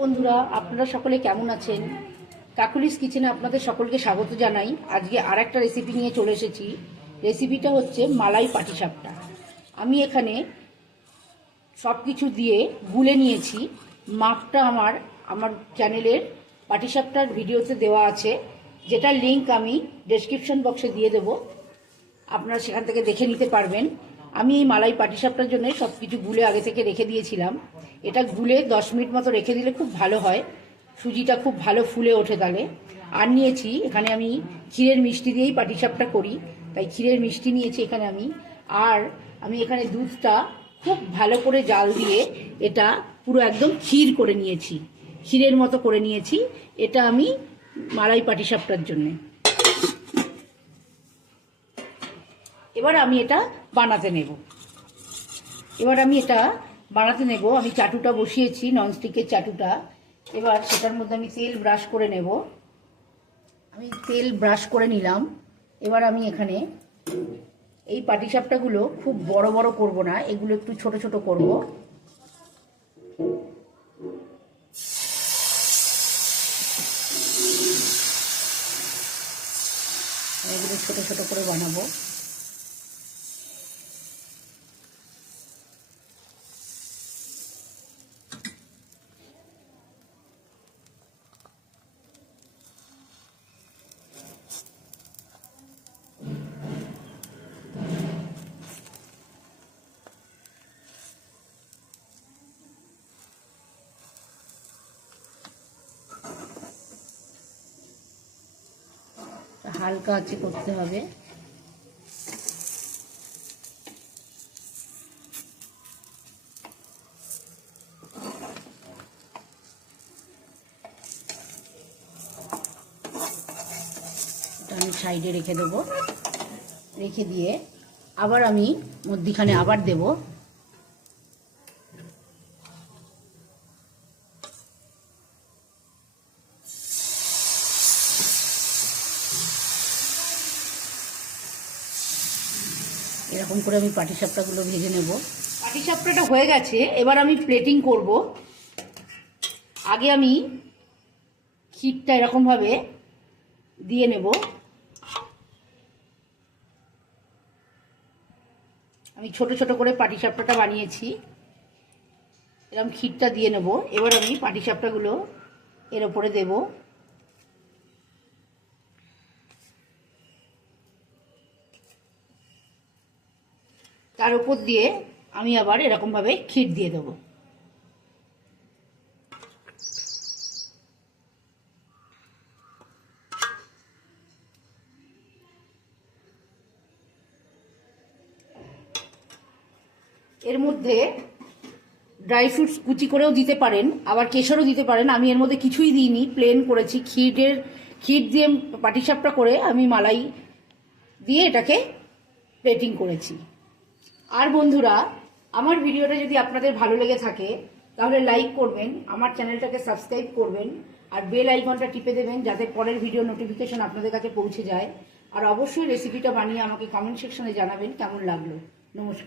বন্ধুরা, আপনারা সকলে কেমন আছেন? কাকুলিস কিচেনে আপনাদের সকলকে স্বাগত জানাই। আজকে আর একটা রেসিপি নিয়ে চলে এসেছি। রেসিপিটা হচ্ছে মালাই পাটিসাপটা আমি এখানে সব কিছু দিয়ে গুলে নিয়েছি। মাপটা আমার আমার চ্যানেলের পাটিসাপটার ভিডিওতে দেওয়া আছে। যেটা লিংক আমি ডেসক্রিপশন বক্সে দিয়ে দেবো। আপনারা সেখান থেকে দেখে নিতে পারবেন। আমি এই মালাই পাটিসাপটার জন্য সব কিছু গুলে আগে থেকে রেখে দিয়েছিলাম। এটা গুলে দশ মিনিট মতো রেখে দিলে খুব ভালো হয়। সুজিটা খুব ভালো ফুলে ওঠে তাহলে আর নিয়েছি, এখানে আমি ক্ষীরের মিষ্টি দিয়েই পাটিসাপটা করি। তাই ক্ষীরের মিষ্টি নিয়েছি এখানে আমি। আর আমি এখানে দুধটা খুব ভালো করে জাল দিয়ে এটা পুরো একদম ক্ষীর করে নিয়েছি। ক্ষীরের মতো করে নিয়েছি। এটা আমি মালাই পাটিসাপটার জন্যে। এবার আমি এটা বানাতে নেব। এবার আমি এটা বানাতে নেব। আমি চাটুটা বসিয়েছি ননস্টিকের চাটুটা। এবার সেটার মধ্যে আমি তেল ব্রাশ করে নেব। আমি তেল ব্রাশ করে নিলাম। এবার আমি এখানে এই পাটিসাপটাগুলো খুব বড় বড় করব না, এগুলো একটু ছোট ছোট করব। এগুলো ছোট ছোট করে বানাবো। হালকা আছে করতে হবে। আমি সাইডে রেখে দেবো। রেখে দিয়ে আবার আমি মধ্যিখানে আবার দেব। এরকম করে আমি পাটিসাপটাগুলো ভেজে নেব। পাটিসাপটাটা হয়ে গেছে, এবার আমি প্লেটিং করব। আগে আমি ক্ষীরটা এরকমভাবে দিয়ে নেব। আমি ছোট ছোট করে পাটিসাপটাটা বানিয়েছি। এরকম ক্ষীরটা দিয়ে নেব। এবার আমি পাটিসাপটাগুলো এর ওপরে দেবো। তার উপর দিয়ে আমি আবার এরকমভাবে ক্ষীর দিয়ে দেবো। এর মধ্যে ড্রাই ফ্রুটস কুচি করেও দিতে পারেন, আবার কেশরও দিতে পারেন। আমি এর মধ্যে কিছুই দিইনি প্লেন করেছি। ক্ষীরের, ক্ষীর দিয়ে পাটিসাপটা করে আমি মালাই দিয়ে এটাকে প্লেটিং করেছি। আর বন্ধুরা, আমার ভিডিওটা যদি আপনাদের ভালো লেগে থাকে, তাহলে লাইক করবেন, আমার চ্যানেলটাকে সাবস্ক্রাইব করবেন, আর বেল আইকনটা টিপে দেবেন যাতে পরের ভিডিও নোটিফিকেশন আপনাদের কাছে পৌঁছে যায়। আর অবশ্যই রেসিপিটা বানিয়ে আমাকে কমেন্ট সেকশনে জানাবেন কেমন লাগল। নমস্কার।